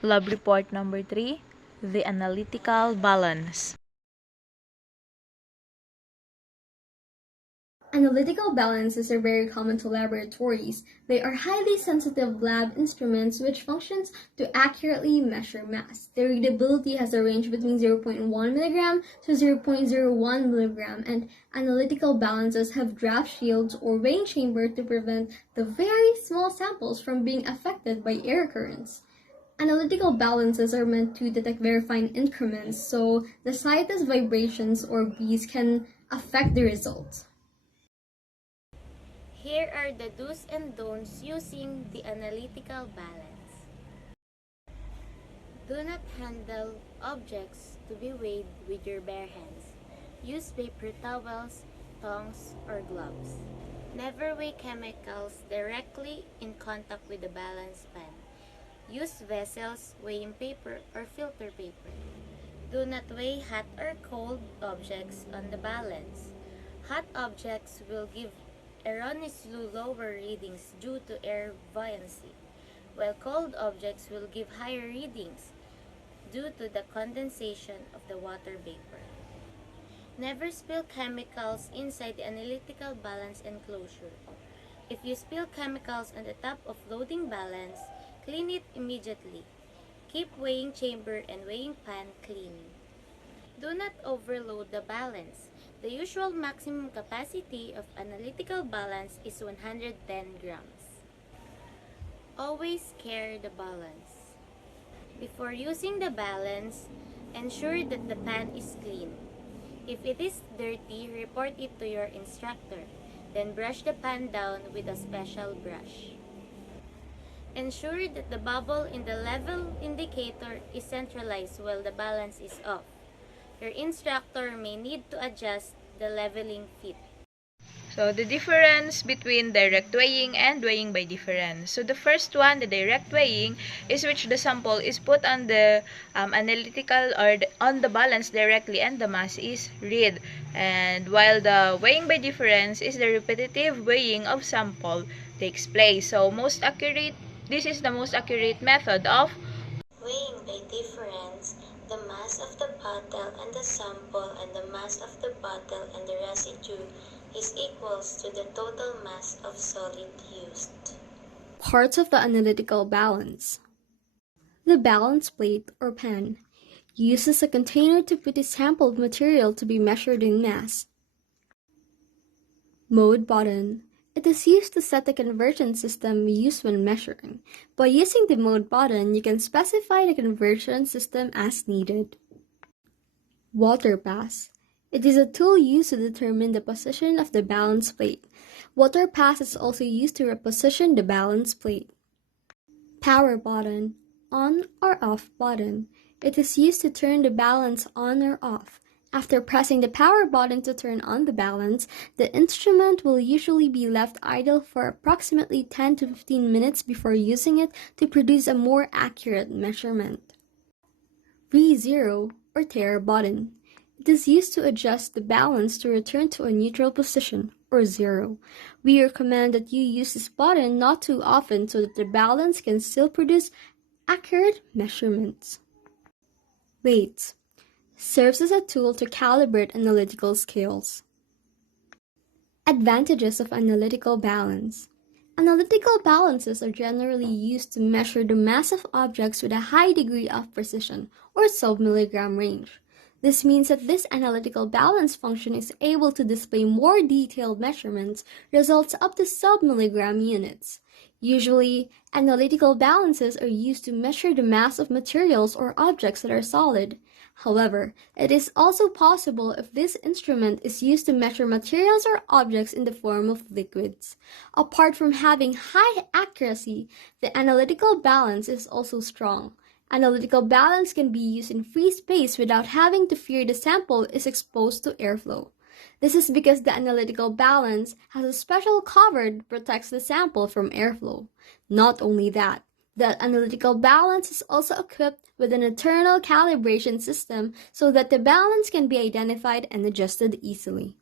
Lab report number 3, the analytical balance. Analytical balances are very common to laboratories. They are highly sensitive lab instruments which functions to accurately measure mass. Their readability has a range between 0.1 mg to 0.01 mg, and analytical balances have draft shields or weighing chamber to prevent the very small samples from being affected by air currents. Analytical balances are meant to detect very fine increments, so the slightest vibrations or beats can affect the results. Here are the do's and don'ts using the analytical balance. Do not handle objects to be weighed with your bare hands. Use paper towels, tongs, or gloves. Never weigh chemicals directly in contact with the balance pan. Use vessels, weighing paper, or filter paper. Do not weigh hot or cold objects on the balance. Hot objects will give erroneously lower readings due to air buoyancy, while cold objects will give higher readings due to the condensation of the water vapor. Never spill chemicals inside the analytical balance enclosure. If you spill chemicals on the top of loading balance, clean it immediately. Keep weighing chamber and weighing pan clean. Do not overload the balance. The usual maximum capacity of analytical balance is 110 grams. Always carry the balance. Before using the balance, ensure that the pan is clean. If it is dirty, report it to your instructor. Then brush the pan down with a special brush. Ensure that the bubble in the level indicator is centralized while the balance is off. Your instructor may need to adjust the leveling fit. So, the difference between direct weighing and weighing by difference. So, the first one, the direct weighing, is which the sample is put on the analytical or on the balance directly and the mass is read. And while the weighing by difference is the repetitive weighing of sample takes place. So, this is the most accurate method of Weighing by difference, the mass of the bottle and the sample and the mass of the bottle and the residue is equals to the total mass of solid used. Parts of the analytical balance. The balance plate or pan uses a container to put a sampled material to be measured in mass. Mode button. It is used to set the conversion system used when measuring. By using the mode button, you can specify the conversion system as needed. Water pass. It is a tool used to determine the position of the balance plate. Water pass is also used to reposition the balance plate. Power button. On or off button. It is used to turn the balance on or off. After pressing the power button to turn on the balance, the instrument will usually be left idle for approximately 10 to 15 minutes before using it to produce a more accurate measurement. Re-zero or tare button. It is used to adjust the balance to return to a neutral position, or zero. We recommend that you use this button not too often so that the balance can still produce accurate measurements. Weights. Serves as a tool to calibrate analytical scales. Advantages of analytical balance. Analytical balances are generally used to measure the mass of objects with a high degree of precision, or sub-milligram range. This means that this analytical balance function is able to display more detailed measurements, results up to sub-milligram units. Usually, analytical balances are used to measure the mass of materials or objects that are solid. However, it is also possible if this instrument is used to measure materials or objects in the form of liquids. Apart from having high accuracy, the analytical balance is also strong. Analytical balance can be used in free space without having to fear the sample is exposed to airflow. This is because the analytical balance has a special cover that protects the sample from airflow. Not only that, the analytical balance is also equipped with an internal calibration system so that the balance can be identified and adjusted easily.